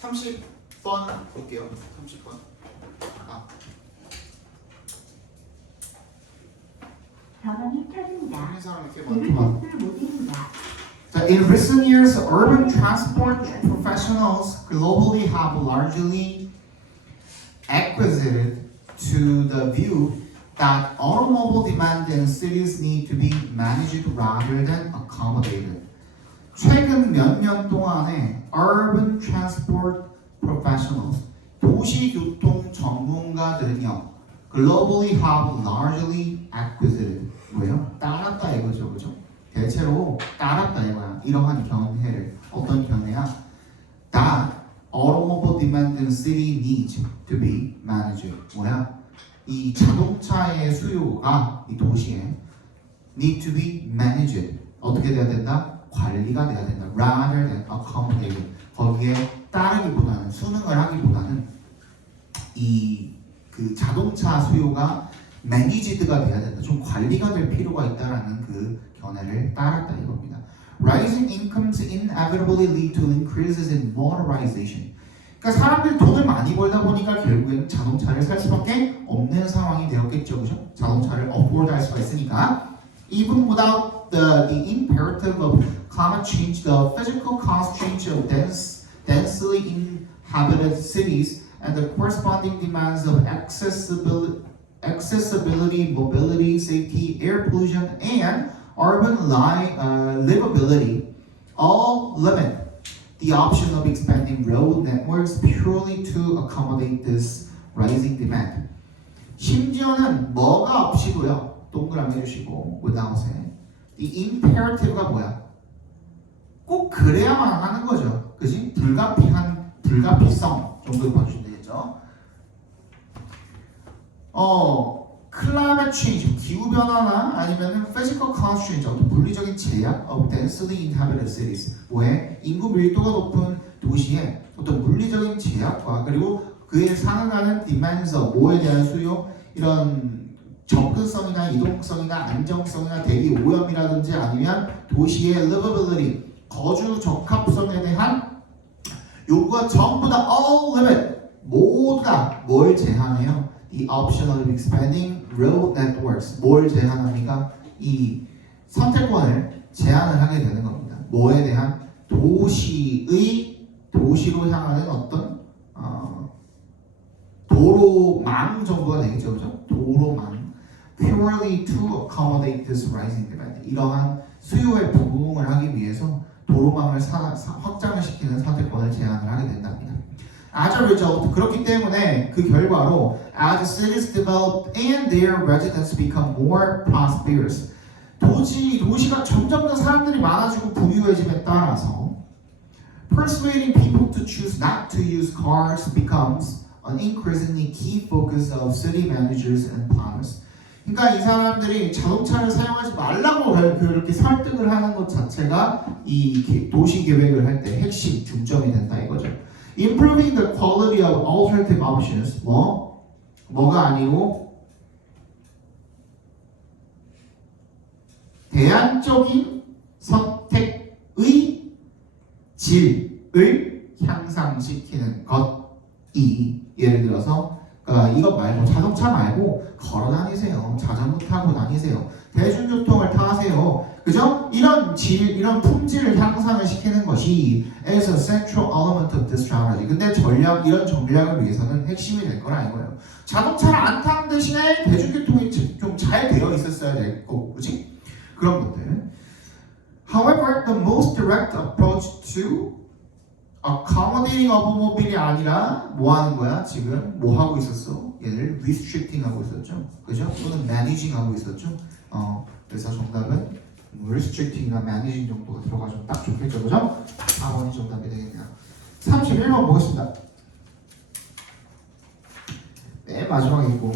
30번 볼게요. 30번. 전원이 켜집니다. 하는 사람 이렇게 불을 많구만. 닫을 모드입니다. In recent years, urban transport professionals globally have largely acquiesced to the view that automobile demand in cities need to be managed rather than accommodated. 최근 몇 년 동안에 urban transport professionals, 도시교통 전문가들은요, globally have largely acquiesced. 뭐예요? 따랐다 이거죠, 그죠? 대체로 따랐다 이거야. 이러한 견해를. 어떤 견해야? That automobile demand in city needs to be managed. 뭐야? 이 자동차의 수요가 이 도시에 need to be managed. 어떻게 돼야 된다? 관리가 돼야 된다. Rather than accommodated. 거기에 따르기보다는 수능을 하기보다는 이 그 자동차 수요가 managed가 돼야 된다. 좀 관리가 될 필요가 있다라는 그 견해를 따랐다 이겁니다. Rising incomes inevitably lead to increases in motorization. 그러니까 사람들이 돈을 많이 벌다 보니까 결국에는 자동차를 살 수밖에 없는 상황이 되었겠죠, 그죠? 자동차를 afford 할 수가 있으니까. Even without the imperative of climate change, the physical constraints of densely inhabited cities and the corresponding demands of accessibility, mobility, safety, air pollution, and urban livability all limit the option of expanding road networks purely to accommodate this rising demand. 심지어는 뭐가 없이도요. 동그라미 해주시고 without에 the imperative가 뭐야? 꼭 그래야만 하는 거죠. 그지? 불가피성 정도 봐주시면 되겠죠. climate change, 기후변화나 아니면은 physical constraint, 어떤 물리적인 제약 of densely inhabited cities, 왜 인구 밀도가 높은 도시에 어떤 물리적인 제약과 그리고 그에 상응하는 demands, 뭐에 대한 수요, 이런 접근성이나 이동성이나 안정성이나 대기 오염이라든지 아니면 도시의 livability, 거주 적합성에 대한 요구가 전부 다 all limit, 모두가 뭘 제한해요? The option of expanding road networks. 뭘 제한합니까? 이 선택권을 제한을 하게 되는 겁니다. 뭐에 대한? 도시로 향하는 어떤 도로망 정도가 되겠죠, 그죠? 도로망. Purely to accommodate this rising demand. 이러한 수요에 부응을 하기 위해서 도로망을 확장을 시키는 선택권을 제한을 하게 된답니다. As a result, 그렇기 때문에 그 결과로 as cities develop and their residents become more prosperous, 도시가 점점 더 사람들이 많아지고 부유해짐에 따라서 persuading people to choose not to use cars becomes an increasingly key focus of city managers and planners. 그러니까 이 사람들이 자동차를 사용하지 말라고 그렇게 설득을 하는 것 자체가 이 도시 계획을 할 때 핵심 중점이 된다 이거죠. Improving the quality of alternative options. 뭐가 아니고 대안적인 선택의 질을 향상시키는 것이 예를 들어서 이것 말고 자동차 말고 걸어 다니세요. 자전거 타고 다니세요. 대중교통을 타세요. 그죠? 이런 이런 품질을 향상을 시키는 것이 as a central element of this strategy. 근데 이런 전략을 위해서는 핵심이 될 거라 이거예요. 자동차를 안 타는 대신에 대중교통이 좀 잘 되어 있었어야 될 거고, 그렇지? 그런 것들. However, the most direct approach to accommodating automobile이 아니라 뭐 하는 거야? 지금 뭐 하고 있었어? 얘를 restricting 하고 있었죠. 그죠? 또는 managing 하고 있었죠. 그래서 정답은 restricting이나 managing 정도가 들어가면 딱 좋겠죠. 그죠? 4번이 정답이 되겠네요. 31번 보겠습니다. 맨 마지막에 있고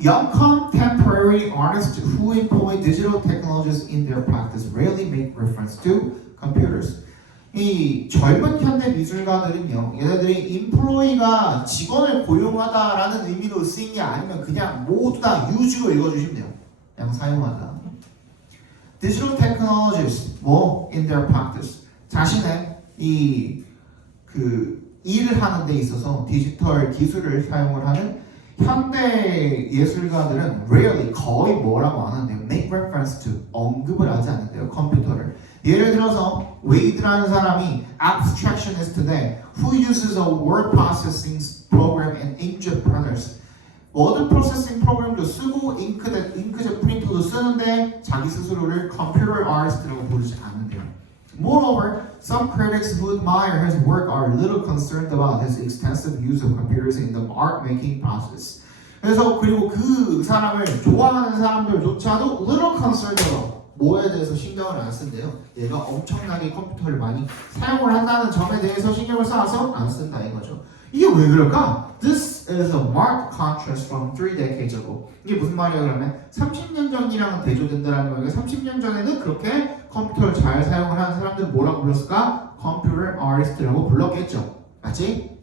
Young contemporary artists who employ digital technologies in their practice rarely make reference to computers. 이 젊은 현대 미술가들은요, 얘네들이 employee가 직원을 고용하다라는 의미로 쓰인 게 아니면 그냥 모두 다 use로 읽어주시면 돼요. 그냥 사용하다. Digital technologies, in their practice. 자신의 그 일을 하는 데 있어서 디지털 기술을 사용을 하는 현대 예술가들은 rarely 거의 뭐라고 안 하는데요. make reference to 언급을 하지 않는데요. 컴퓨터를. 예를 들어서 웨이드라는 사람이 abstractionist인데 who uses a word processing program and inkjet printers. 워드 프로세싱 프로그램도 쓰고 잉크젯 프린터도 쓰는데 자기 스스로를 computer artist라고 부르지 않는데요. Moreover, some critics who admire his work are little concerned about his extensive use of computers in the art-making process. 그래서 그리고 그 사람을 좋아하는 사람들조차도 little concerned about 뭐에 대해서 신경을 안 쓴대요. 얘가 엄청나게 컴퓨터를 많이 사용을 한다는 점에 대해서 신경을 써서 안 쓴다 이거죠. 이게 왜 그럴까? This is a marked contrast from 3 decades ago. 이게 무슨 말이에요 그러면 30년 전이랑은 대조된다는 거예요. 30년 전에는 그렇게 컴퓨터를 잘 사용을 하는 사람들은 뭐라고 불렀을까? Computer artist라고 불렀겠죠. 맞지?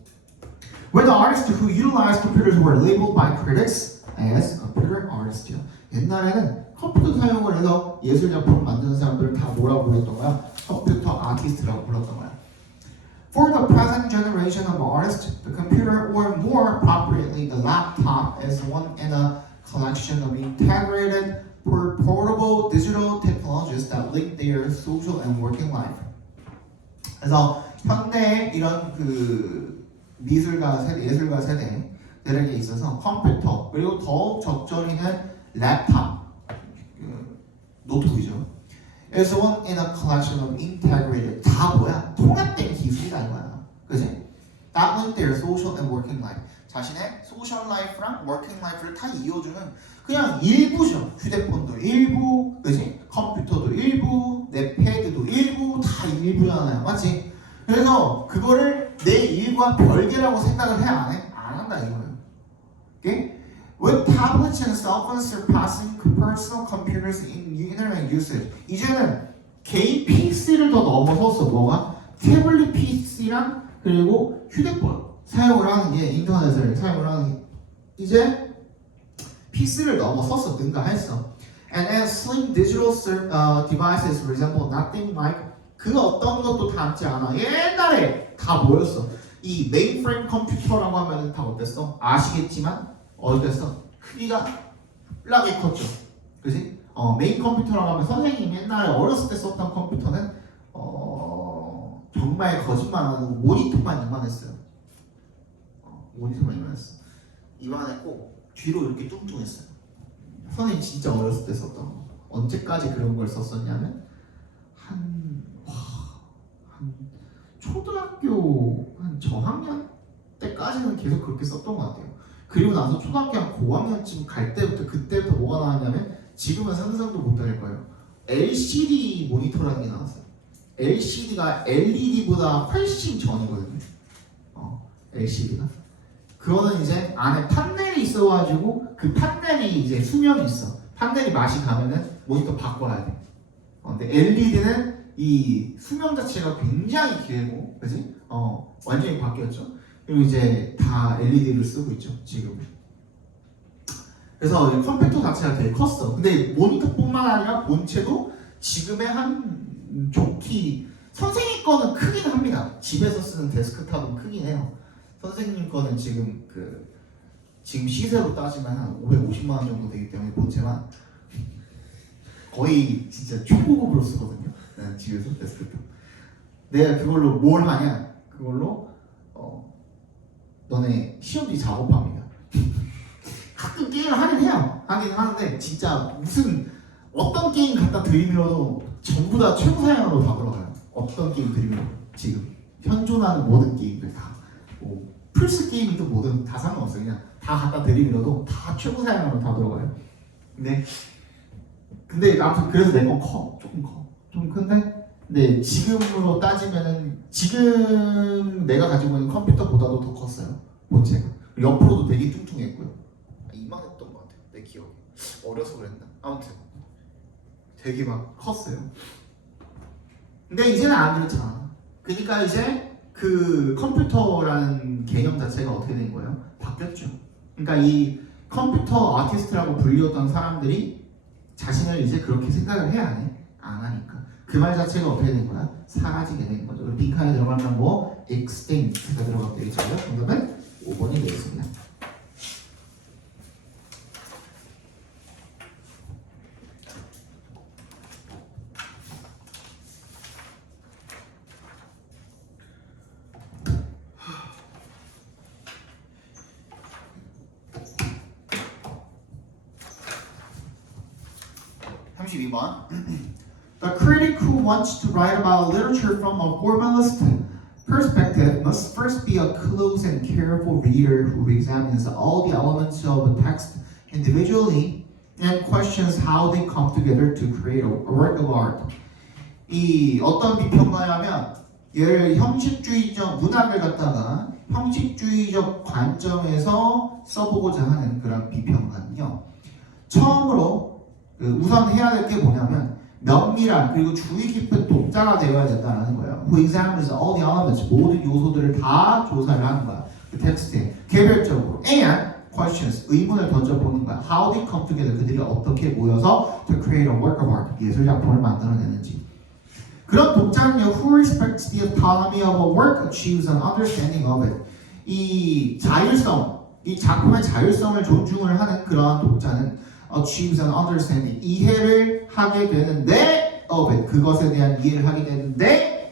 When the artists who utilized computers were labeled by critics as computer artists. 옛날에는 컴퓨터 사용을 해서 예술 작품 만드는 사람들을 다 뭐라고 불렀던 거야? 컴퓨터 아티스트라고 불렀던 거야. For the present generation of artists, the computer, or more appropriately, the laptop, is one in a collection of integrated, portable digital technologies that link their social and working life. 그래서 현대의 이런 그 미술가 세대, 예술가 세대들에게 있어서 컴퓨터 그리고 더욱 적절히는 랩탑, 노트북이죠. is one in a collection of integrated 다 뭐야? 통합된 기술이다 이거야. 그지? That link their social and working life. 자신의 소셜 라이프랑 워킹 라이프를 다 이어주는 그냥 일부죠. 휴대폰도 일부, 그지? 컴퓨터도 일부, 내 패드도 일부, 다 일부잖아요. 맞지? 그래서 그거를 내 일과 별개라고 생각을 해 안 해? 안 한다 이거예요. 오케이? With tablets and cell phones surpassing personal computers in internet usage. 이제는 개인 PC를 더 넘어섰어. 뭐가? 태블릿 PC랑 그리고 휴대폰 사용을 하는 게 인터넷을 사용을 하는 게 이제 PC를 넘어섰어. 능가했어. And as slim digital devices resemble nothing like 그 어떤 것도 닮지 않아. 옛날에 다 뭐였어? 이 메인프레임 컴퓨터라고 하면 다 어땠어? 아시겠지만 어땠어? 크기가 뿔나게 컸죠. 그지? 메인 컴퓨터라고 하면 선생님이 옛날에 어렸을 때 썼던 컴퓨터는 정말 거짓말하고 모니터만 이만했어요. 모니터만 이만했어. 이만했고 뒤로 이렇게 뚱뚱했어요. 선생님 진짜 어렸을 때 썼던 거. 언제까지 그런 걸 썼었냐면 한 초등학교 한 저학년 때까지는 계속 그렇게 썼던 것 같아요. 그리고 나서 초등학교 한 고학년쯤 갈 때부터 그때부터 뭐가 나왔냐면 지금은 상상도 못할 거예요. LCD 모니터라는 게 나왔어요. LCD가 LED보다 훨씬 전이거든요. LCD가. 그거는 이제 안에 판넬이 있어가지고 그 판넬이 이제 수명이 있어. 판넬이 맛이 가면은 모니터 바꿔야 돼. 근데 LED는 이 수명 자체가 굉장히 길고, 그지? 완전히 바뀌었죠. 그리고 이제 다 LED를 쓰고 있죠, 지금. 그래서 컴퓨터 자체가 되게 컸어. 근데 모니터뿐만 아니라 본체도 지금의 한 좋기 선생님 거는 크긴 합니다. 집에서 쓰는 데스크탑은 크긴 해요. 선생님 거는 지금 지금 시세로 따지면 한 550만 원 정도 되기 때문에 본체만 거의 진짜 초고급으로 쓰거든요. 집에서 데스크탑. 내가 그걸로 뭘 하냐? 그걸로 너네 시험지 작업합니다. 가끔 게임을 하긴 해요. 하긴 하는데 진짜 무슨 어떤 게임 갖다 드리면도 전부 다 최고 사양으로 다 돌아가요. 어떤 게임 드리면 지금 현존하는 모든 게임들 다 플스 게임이든 뭐든 다 상관없어요. 그냥 다 갖다 드리면도 다 최고 사양으로 다 돌아가요. 근데 아무튼 그래서 내 건 커. 조금 커. 좀 큰데 네, 지금으로 따지면은 지금 내가 가지고 있는 컴퓨터보다도 더 컸어요. 본체가. 옆으로도 되게 뚱뚱했고요. 이만했던 것 같아요. 내 기억에. 어려서 그랬나? 아무튼 되게 막 컸어요. 근데 이제는 안 그렇잖아. 그러니까 이제 그 컴퓨터라는 개념 자체가 어떻게 된 거예요? 바뀌었죠. 그러니까 이 컴퓨터 아티스트라고 불리웠던 사람들이 자신을 이제 그렇게 생각을 해야 해? 안 하니까. 그 말 자체가 어떻게 된 거야? 사라지게 된 거죠. 그리고 빈칸에 들어가면 뭐 extinct가 들어가면 되겠죠. 정답은 5번이 되겠습니다. The critic who wants to write about literature from a formalist perspective must first be a close and careful reader who examines all the elements of a text individually and questions how they come together to create a work of art. 이 어떤 비평가냐면 얘를 형식주의적 문학을 갖다가 형식주의적 관점에서 써보고자 하는 그런 비평가는요. 처음으로 우선 해야 될 게 뭐냐면 면밀한 그리고 주의 깊은 독자가 되어야 된다는 거예요. Who examines all the elements, 모든 요소들을 다 조사를 하는 거야. 그 텍스트에 개별적으로. And questions, 의문을 던져보는 거야. How they come together, 그들이 어떻게 모여서 to create a work of art, 예술 작품을 만들어내는지. 그런 독자는요, who respects the autonomy of a work achieves an understanding of it. 이 자율성, 이 작품의 자율성을 존중을 하는 그러한 독자는 achieves an understanding, 이해를 하게 되는데 of it, 그것에 대한 이해를 하게 되는데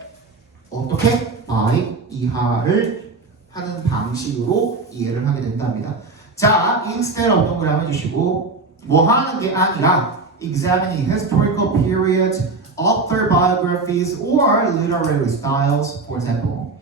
어떻게? by, 이하를 하는 방식으로 이해를 하게 된답니다. 자, instead 어떤 걸 해주시고 뭐 하는 게 아니라 examining historical periods, author biographies, or literary styles, for example.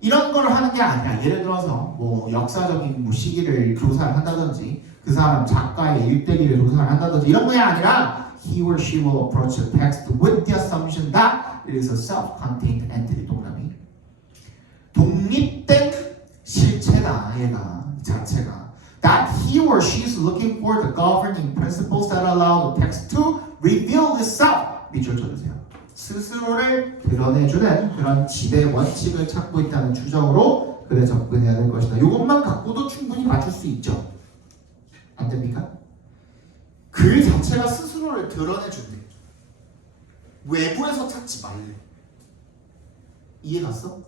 이런 걸 하는 게 아니라 예를 들어서 뭐 역사적인 뭐 시기를 조사를 한다든지 그 사람 작가의 일대기를 조사를 한다든지 이런 게 아니라 he or she will approach the text with the assumption that it is a self-contained entity. 동남이 독립된 실체다. 얘가 자체가 that he or she is looking for the governing principles that allow the text to reveal itself. 밑줄 쳐주세요. 스스로를 드러내주는 그런 지배 원칙을 찾고 있다는 추정으로 그래 접근해야 될 것이다. 이것만 갖고도 충분히 맞출 수 있죠. 안 됩니까? 글 자체가 스스로를 드러내준대. 외부에서 찾지 말래. 이해 갔어?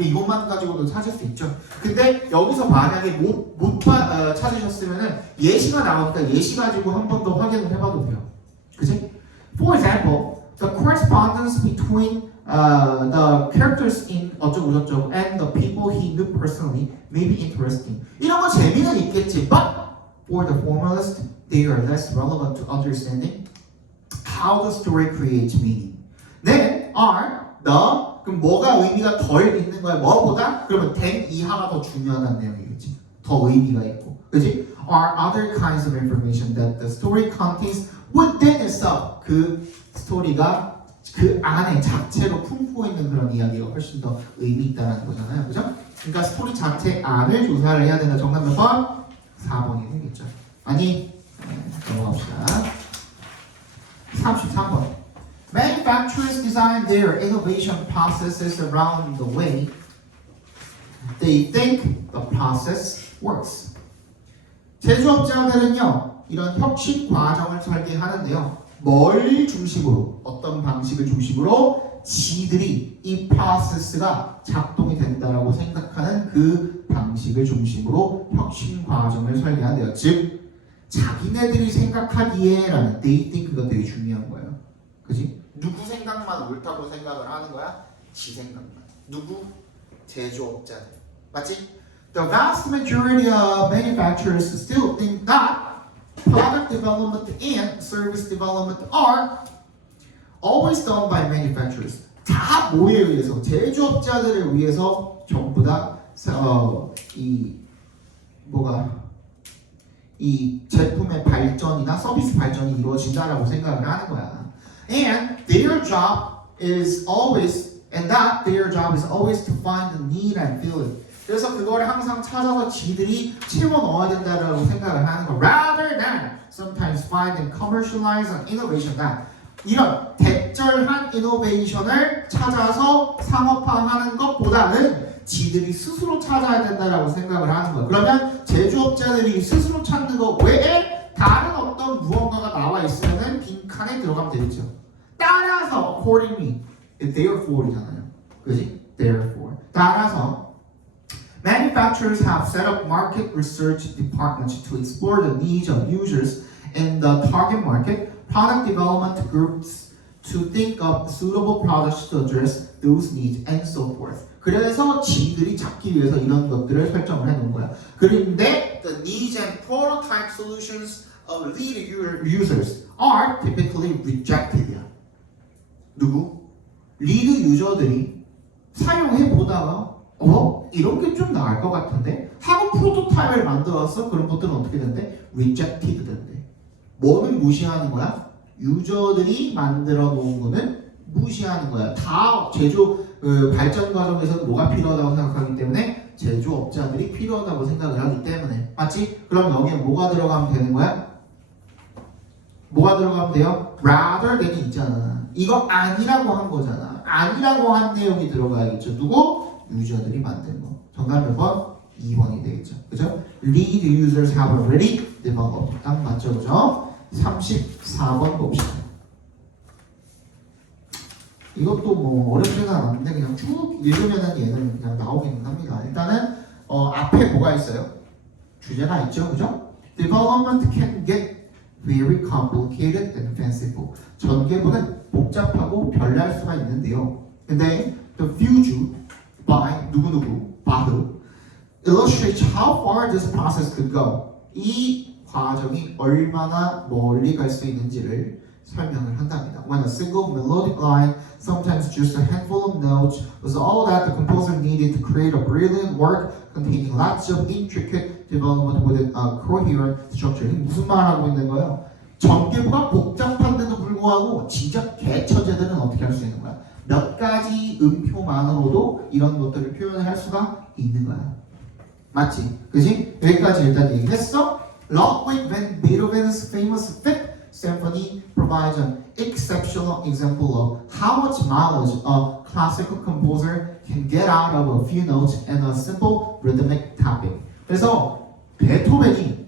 이것만 가지고도 찾을 수 있죠. 근데 여기서 만약에 못 찾으셨으면은 예시가 나오니까 예시 가지고 한 번 더 확인을 해봐도 돼요. 그치? For example, the correspondence between the characters in 어쩌고저쩌고 and the people he knew personally may be interesting. 이런 거 재미는 있겠지. But for the formalist, they are less relevant to understanding how the story creates meaning. Then are the 그럼 뭐가 의미가 덜 있는 거야? 뭐보다? 그러면 than 이하가 더 중요하다는 내용이겠지. 더 의미가 있고, 그렇지? Are other kinds of information that the story contains within itself. 그 스토리가 그 안에 자체로 품고 있는 그런 이야기가 훨씬 더 의미 있다는 거잖아요, 그죠? 그러니까 스토리 자체 안을 조사를 해야 된다. 정답 몇 번? 4번이 되겠죠. 아니, 넘어갑시다. 33번. Manufacturers design their innovation processes around the way they think the process works. 제조업자들은요, 이런 혁신 과정을 설계하는데요. 뭘 중심으로, 어떤 방식을 중심으로 지들이 이 프로세스가 작동이 된다라고 생각하는 그 방식을 중심으로 혁신 과정을 설계한대요. 즉, 자기네들이 생각하기에라는 they think가 되게 중요한 거예요. 그지? 누구 생각만 옳다고 생각을 하는 거야? 지 생각만. 누구? 제조업자들. 맞지? The vast majority of manufacturers still think that product development and service development are always done by manufacturers. 다 뭐에 의해서? 제조업자들을 위해서 전부 다 이 제품의 발전이나 서비스 발전이 이루어진다라고 생각을 하는 거야. And their job is always to find the need and fill it. 그래서 그거를 항상 찾아서 지들이 채워 넣어야 된다라고 생각을 하는 거. Rather than sometimes find and commercialize an innovation that 이런 대절한 이노베이션을 찾아서 상업화하는 것보다는 지들이 스스로 찾아야 된다라고 생각을 하는 거예요. 그러면 제조업자들이 스스로 찾는 것 외에 다른 어떤 무언가가 나와 있으면은 빈칸에 들어가면 되겠죠. 따라서 accordingly, therefore이잖아요. 그지? therefore. 따라서 manufacturers have set up market research departments to explore the needs of users in the target market, product development groups to think of suitable products to address those needs, and so forth. 그래서 지들이 찾기 위해서 이런 것들을 설정을 해놓은 거야. 그런데 the needs and prototype solutions of lead users are typically rejected. 누구? 리드 유저들이 사용해 보다가 이런 게 좀 나을 것 같은데 하고 프로토타입을 만들어서 그런 것들은 어떻게 된대? rejected 된대. 뭐는 무시하는 거야? 유저들이 만들어 놓은 거는 무시하는 거야. 다 제조 발전 과정에서 뭐가 필요하다고 생각하기 때문에 제조업자들이 필요하다고 생각을 하기 때문에 맞지? 그럼 여기에 뭐가 들어가면 되는 거야? 뭐가 들어가면 돼요? rather than이 있잖아. 이거 아니라고 한 거잖아. 아니라고 한 내용이 들어가야겠죠. 누구? 유저들이 만든 거. 정답 몇 번? 2번이 되겠죠. 그죠? Lead users have already developed. 딱 맞죠, 그죠? 34번 봅시다. 이것도 뭐 어렵지는 않은데 그냥 쭉 읽으면은 얘는 그냥 나오기는 합니다. 일단은 앞에 뭐가 있어요? 주제가 있죠, 그죠? Development can get very complicated and fanciful. 전개부는 복잡하고 별날 수가 있는데요. 근데 the future by 누구누구 바흐 illustrates how far this process could go. 이 과정이 얼마나 멀리 갈 수 있는지를 설명을 한답니다. When a single melodic line, sometimes just a handful of notes, was all that the composer needed to create a brilliant work containing lots of intricate development with a coherent structure. 이게 무슨 말하고 있는 거예요? 전개부가 복잡한데도 불구하고 진짜 개처제들은 어떻게 할 수 있는 거야? 몇 가지 음표만으로도 이런 것들을 표현할 수가 있는 거야. 맞지? 그지? 여기까지 일단 얘기했어. Ludwig van Beethoven's famous Fifth Symphony provides an exceptional example of how much mileage a classical composer can get out of a few notes and a simple rhythmic tapping. 그래서 베토벤이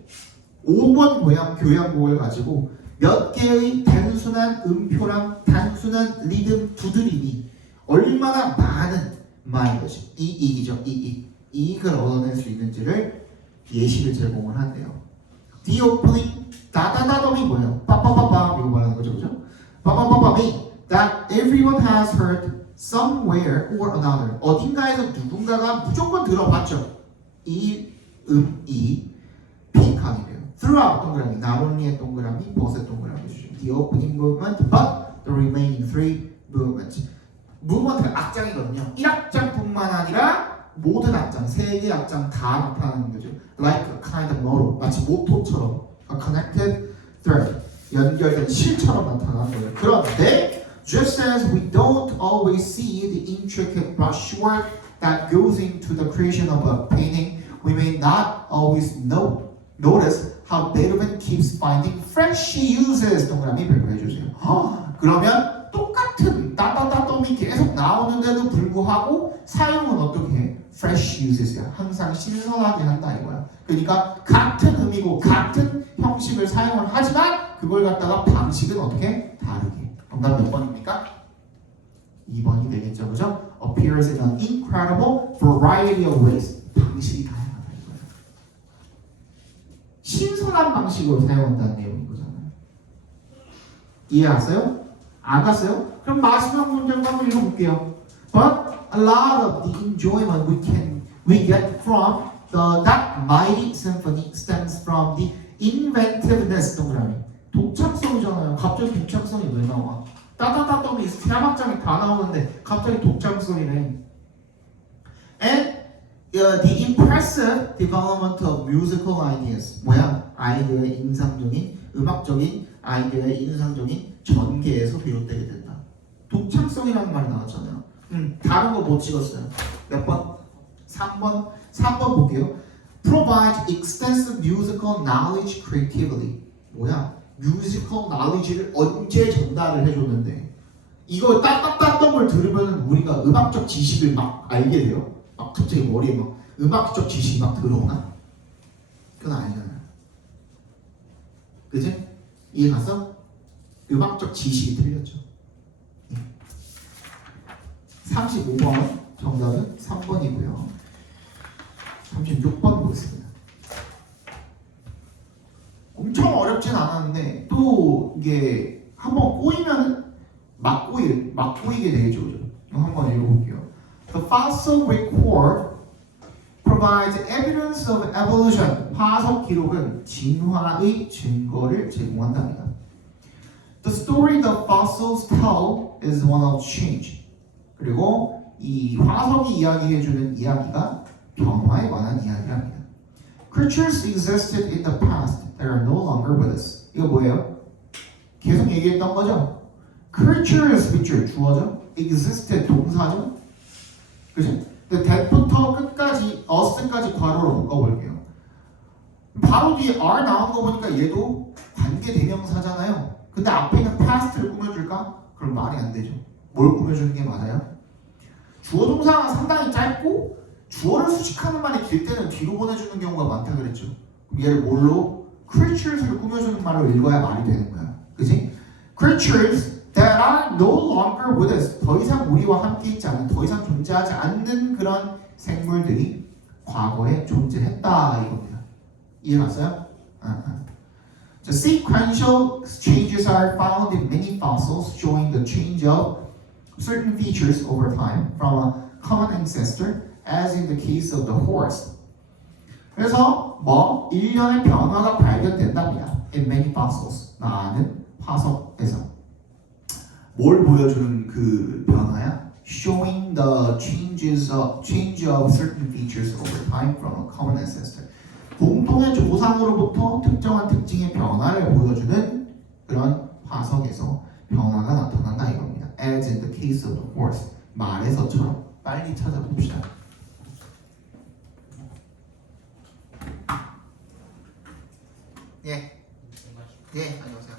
5번 모양 교향곡을 가지고 몇 개의 단순한 음표랑 단순한 리듬 두드림이 얼마나 많은 마일리지 이익이죠. 이익을 얻어낼 수 있는지를 예시를 제공을 한대요. The opening 다다다덤이 뭐예요? 빠빠빠빠 이거 말하는 거죠, 그죠? 빠빠빠빠이 that everyone has heard somewhere or another. 어딘가에서 누군가가 무조건 들어봤죠. 이 빈칸이래요. Throughout 동그라미, not only의 동그라미, but의 동그라미 주죠. The opening movement, but the remaining three movements. 무브먼트가 악장이거든요. 1악장뿐만 아니라 모든 악장, 세 개 악장 다 나타나는 거죠. Like a kind of motor, 마치 모토처럼 a connected thread, 연결된 실처럼 나타나는 거예요. 그런데 just as we don't always see the intricate brushwork that goes into the creation of a painting, we may not always notice how Beethoven keeps finding fresh uses. 동그라미 별표해 주세요. 그러면 똑같은 따다다덤이 계속 나오는데도 불구하고 사용은 어떻게 해? fresh uses야. 항상 신선하게 한다 이거야. 그러니까 같은 의미고 같은 형식을 사용을 하지만 그걸 갖다가 방식은 어떻게? 다르게. 정답 몇 번입니까? 2번이 되겠죠, 그죠? Appears in an incredible variety of ways. 방식이 다양하다 이거야. 신선한 방식으로 사용한다는 내용인 거잖아요. 이해하세요? 안 갔어요? 그럼 마지막 문장 한번 읽어볼게요. But a lot of the enjoyment we get from that mighty symphony stems from the inventiveness. 동그라미. 독창성이잖아요. 갑자기 독창성이 왜 나와? 따다다덤이 세악장이 다 나오는데 갑자기 독창성이네. And the impressive development of musical ideas. 뭐야? 아이디어의 인상적인, 음악적인 아이디어의 인상적인 전개에서 비롯되게 된다. 독창성이라는 말이 나왔잖아요. 다른 거 못 찍었어요. 몇 번? 3번. 3번 볼게요. Provide extensive musical knowledge creatively. 뭐야? 뮤지컬 knowledge를 언제 전달을 해줬는데 이거 따따따던 걸 들으면 우리가 음악적 지식을 막 알게 돼요. 막 갑자기 머리에 막 음악적 지식이 막 들어오나? 그건 아니잖아요. 그치? 이해 갔어? 음악적 지식이 틀렸죠. 35번 정답은 3번이고요. 36번 보겠습니다. 엄청 어렵진 않았는데 또 이게 한번 꼬이면 막 꼬이게 되겠죠. 그죠? 이거 한번 읽어볼게요. The fossil record provides evidence of evolution. 화석 기록은 진화의 증거를 제공한답니다. The story the fossils tell is one of change. 그리고 이 화석이 이야기해주는 이야기가 변화에 관한 이야기랍니다. Creatures existed in the past that are no longer with us. 이거 뭐예요? 계속 얘기했던 거죠? Creatures 밑줄 주어죠? Existed 동사죠? 그죠? 근데 that부터 끝까지 us까지 괄호로 묶어볼게요. 바로 뒤에 are 나온 거 보니까 얘도 관계 대명사잖아요. 근데 앞에 있는 past를 꾸며줄까? 그럼 말이 안 되죠. 뭘 꾸며주는 게 맞아요? 주어 동사가 상당히 짧고 주어를 수식하는 말이 길 때는 뒤로 보내주는 경우가 많다 그랬죠. 그럼 얘를 뭘로? creatures를 꾸며주는 말로 읽어야 말이 되는 거야. 그지? creatures that are no longer with us. 더 이상 우리와 함께 있지 않는, 더 이상 존재하지 않는 그런 생물들이 과거에 존재했다 이겁니다. 이해갔어요? The sequential changes are found in many fossils, showing the change of certain features over time from a common ancestor, as in the case of the horse. 그래서 뭐 일련의 변화가 발견된답니다. In many fossils. 많은 화석에서. 뭘 보여주는 그 변화야? Showing the change of certain features over time from a common ancestor. 공통의 조상으로부터 특정한 특징의 변화를 보여주는 그런 화석에서 변화가 나타난다 이겁니다. As in the case of the horse. 말에서처럼 빨리 찾아봅시다. 예. 예, 안녕하세요.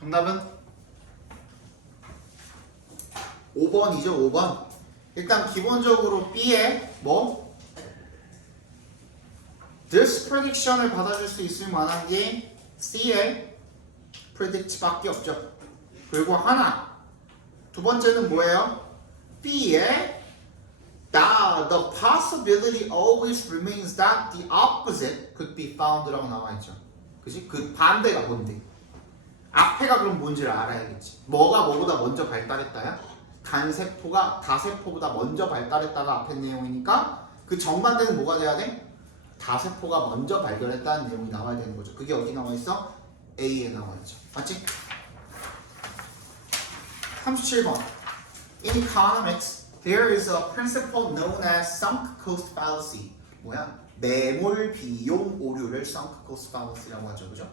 정답은 5번이죠. 5번. 일단 기본적으로 B에 뭐 this prediction을 받아줄 수 있을 만한 게 C에 predict밖에 없죠. 그리고 하나. 두 번째는 뭐예요? B에 the possibility always remains that the opposite could be found라고 나와있죠. 그치? 그 반대가 뭔데? 앞에가 그럼 뭔지를 알아야겠지. 뭐가 뭐보다 먼저 발달했다야? 간세포가 다세포보다 먼저 발달했다가 앞에 내용이니까 그 정반대는 뭐가 돼야 돼? 다세포가 먼저 발견했다는 내용이 나와야 되는 거죠. 그게 어디 나와있어? A에 나와있죠. 맞지? 37번. In economics, there is a principle known as sunk cost fallacy. 뭐야? 매몰 비용 오류를 sunk cost fallacy라고 하죠. 그죠?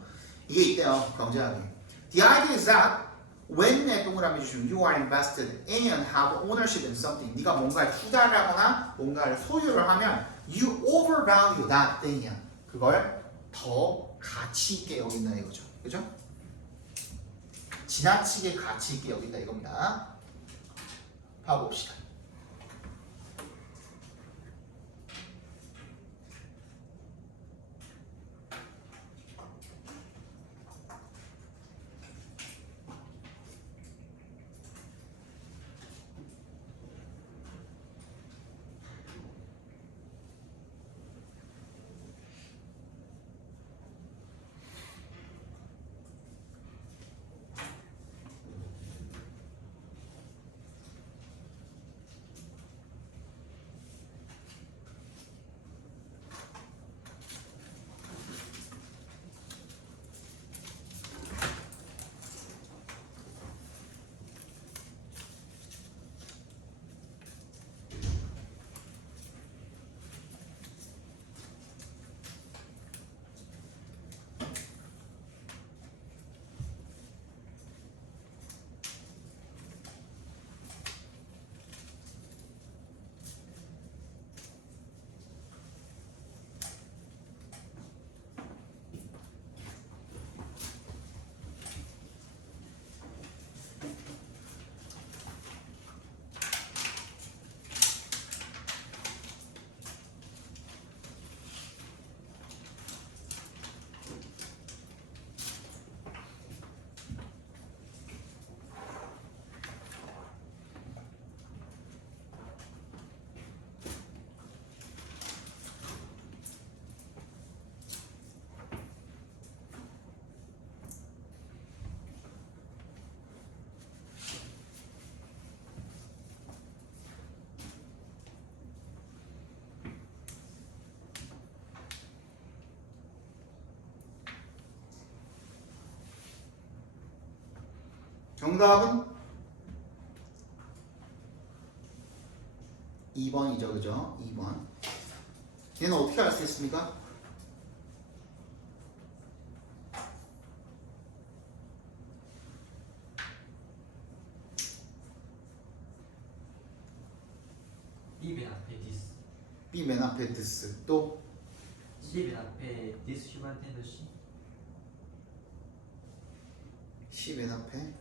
이게 있대요. 경제학에. The idea is that when 동그라미 주시면 you are invested in and have ownership in something. 네가 뭔가에 투자를 하거나 뭔가를 소유를 하면 you overvalue that thing이야. 그걸 더 가치 있게 여긴다 이거죠. 그죠? 지나치게 가치 있게 여긴다 이겁니다. 봐봅시다. 정답은 2번이죠. 그죠? 2번. 얘는 어떻게 알 수 있습니까? B 맨 앞에 this. B 맨 앞에 this. 또 C 맨 앞에 this human tendency. C 맨 앞에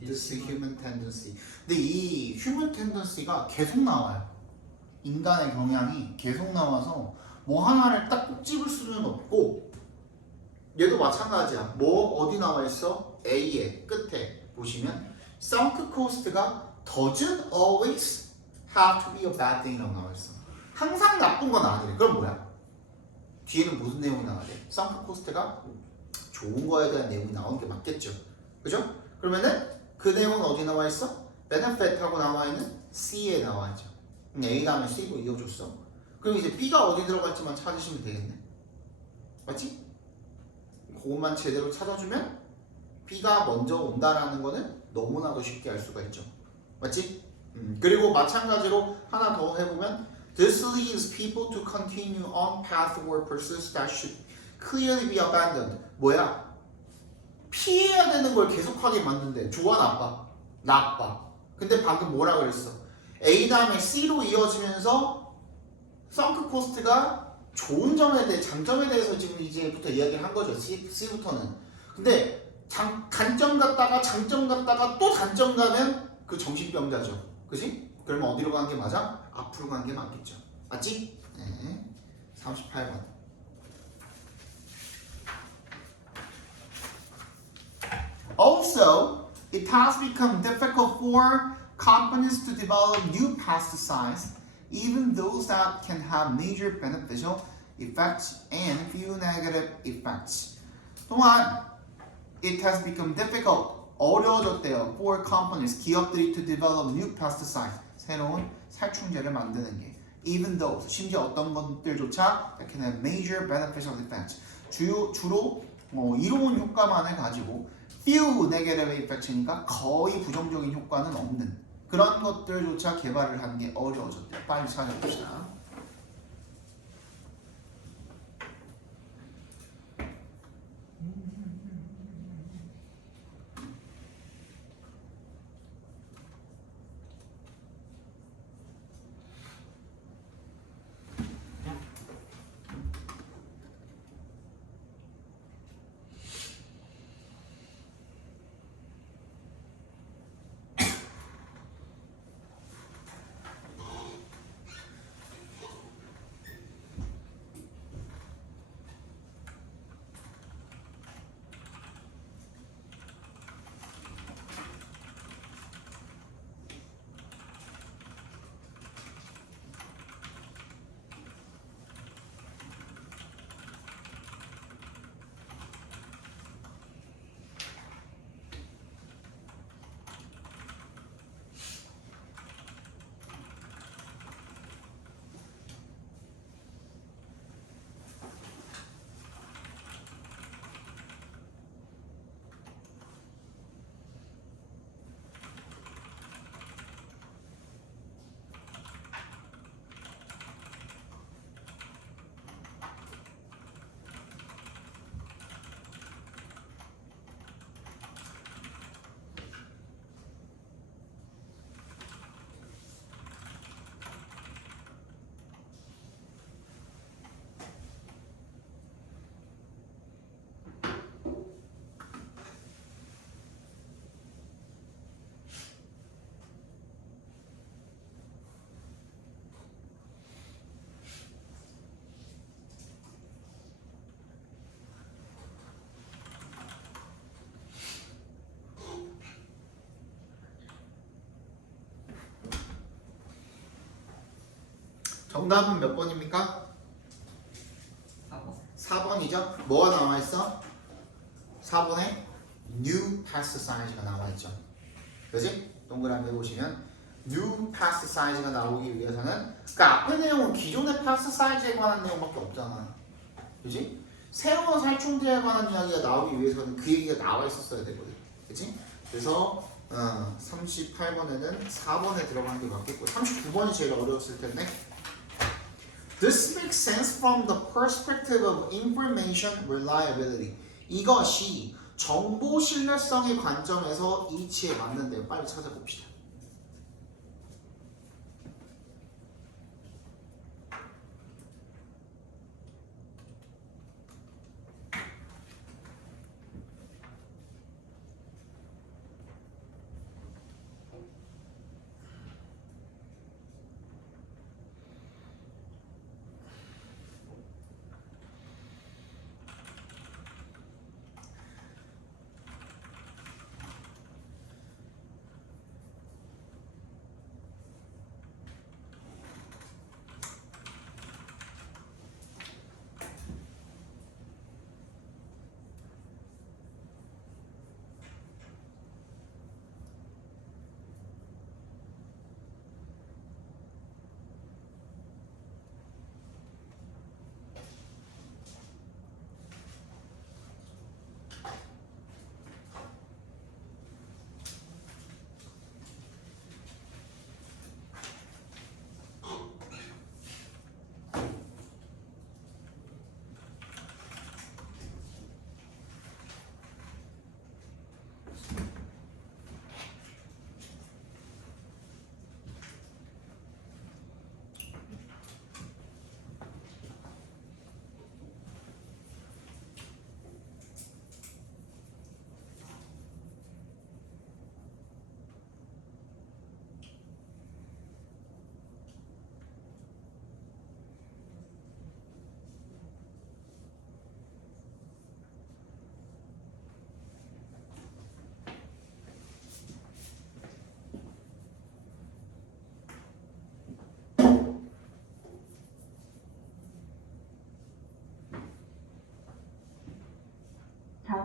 this human tendency. 근데 이 human tendency가 계속 나와요. 인간의 경향이 계속 나와서 뭐 하나를 딱 꼭 집을 수는 없고 얘도 마찬가지야. 뭐 어디 나와 있어? A의 끝에 보시면 sunk cost가 doesn't always have to be a bad thing이라고 나와 있어. 항상 나쁜 건 아니래. 그럼 뭐야? 뒤에는 무슨 내용이 나와야 돼? sunk cost가 좋은 거에 대한 내용이 나오는 게 맞겠죠. 그죠? 그러면은 그 내용은 어디 나와 있어? benefit하고 나와 있는 C에 나와 있죠. A 다음에 C로 이어줬어. 그럼 이제 B가 어디 들어갈지만 찾으시면 되겠네. 맞지? 그것만 제대로 찾아주면 B가 먼저 온다라는 거는 너무나도 쉽게 알 수가 있죠. 맞지? 그리고 마찬가지로 하나 더 해보면 This leads people to continue on path or pursuits that should clearly be abandoned. 뭐야? 피해야 되는 걸 계속하게 만든대. 좋아 나빠? 나빠. 근데 방금 뭐라 그랬어? A 다음에 C로 이어지면서 썬크 코스트가 좋은 점에 대해 장점에 대해서 지금 이제부터 이야기를 한 거죠. C부터는. 근데 단점 갔다가 장점 갔다가 또 단점 가면 그 정신병자죠. 그지? 그러면 어디로 가는 게 맞아? 앞으로 가는 게 맞겠죠. 맞지? 네. 38번. Also, it has become difficult for companies to develop new pesticides, even those that can have major beneficial effects and few negative effects. 또한 it has become difficult, 어려워졌대요. For companies, 기업들이 to develop new pesticides, 새로운 살충제를 만드는 게. Even though, 심지어 어떤 것들조차 that can have major beneficial effects. 주로 이로운 효과만을 가지고 few negative effects니까 거의 부정적인 효과는 없는 그런 것들조차 개발을 하는 게 어려워졌대요. 빨리 찾아봅시다. 정답은 몇 번입니까? 4번. 4번이죠? 뭐가 나와있어? 4번에 new pesticide가 나와있죠. 그지? 동그라미 해보시면 new pesticide가 나오기 위해서는 그 앞에 내용은 기존의 pesticide에 관한 내용밖에 없잖아. 그지? 새로운 살충제에 관한 이야기가 나오기 위해서는 그 얘기가 나와 있었어야 되거든. 그지? 그래서 38번에는 4번에 들어가는 게 맞겠고 39번이 제일 어려웠을 텐데 This makes sense from the perspective of information reliability. 이것이 정보 신뢰성의 관점에서 이치에 맞는데요. 빨리 찾아봅시다.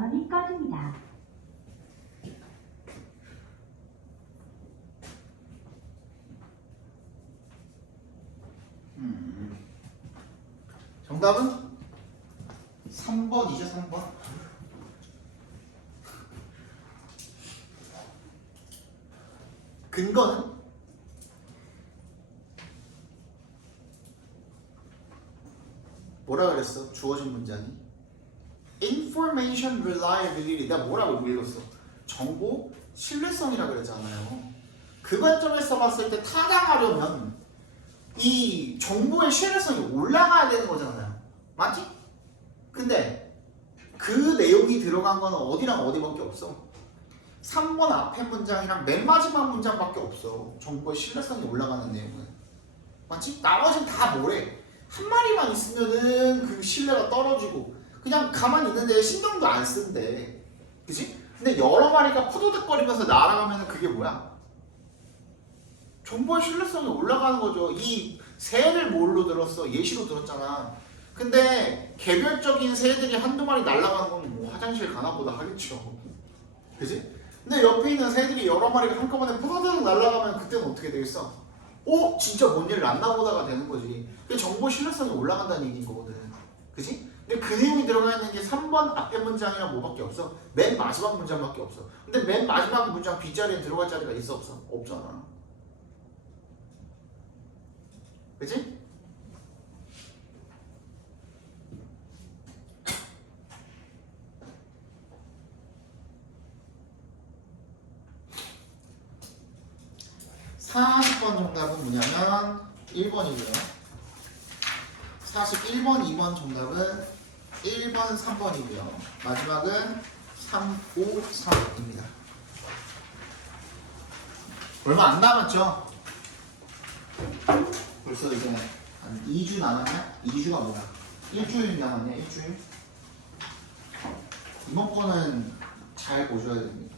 전원이 꺼집니다. 정답은 3번이죠, 3번. 근거는 뭐라 그랬어? 주어진 문장이 information reliability. 내가 뭐라고 읽었어? 정보 신뢰성이라 그랬잖아요. 그 관점에서 봤을 때 타당하려면 이 정보의 신뢰성이 올라가야 되는 거잖아요. 맞지? 근데 그 내용이 들어간 거는 어디랑 어디밖에 없어. 3번 앞에 문장이랑 맨 마지막 문장밖에 없어. 정보의 신뢰성이 올라가는 내용은. 맞지? 나머지는 다 뭐래? 한 마리만 있으면은 그 신뢰가 떨어지고 그냥 가만히 있는데 신경도 안 쓴대. 그치? 근데 여러 마리가 푸드득거리면서 날아가면은 그게 뭐야? 정보의 신뢰성이 올라가는 거죠. 이 새를 뭘로 들었어? 예시로 들었잖아. 근데 개별적인 새들이 한두 마리 날아가는 건 뭐 화장실 가나 보다 하겠죠. 그치? 근데 옆에 있는 새들이 여러 마리가 한꺼번에 푸드득 날아가면 그때는 어떻게 되겠어? 진짜 뭔 일 났나 보다가 되는 거지. 그게 정보 신뢰성이 올라간다는 얘기인 거거든. 그치? 근데 그 내용이 들어가 있는 게 3번 앞에 문장이랑 뭐밖에 없어? 맨 마지막 문장밖에 없어. 근데 맨 마지막 문장 뒷자리에 들어갈 자리가 있어 없어? 없잖아. 그치? (40번) 정답은 뭐냐면 1번이고요 41번 2번 정답은 1번 3번이고요 마지막은 3, 5, 3입니다 얼마 안 남았죠? 벌써 이제 한 2주 남았냐? 2주가 뭐야? 일주일 남았네, 일주일. 이번 거는 잘 보셔야 됩니다.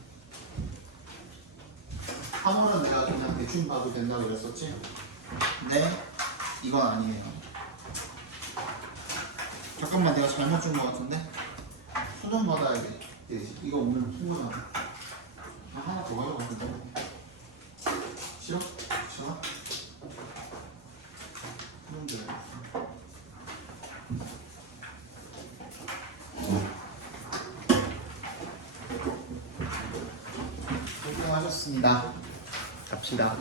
3월은 내가 그냥 대충 봐도 된다고 그랬었지? 근데 이건 아니에요. 잠깐만, 내가 잘못 준 거 같은데? 수능 받아야 돼. 이거 오늘 통보잖아. 하나 더 가져갔는데. 싫어? 싫어? 고생하셨습니다. 갑시다.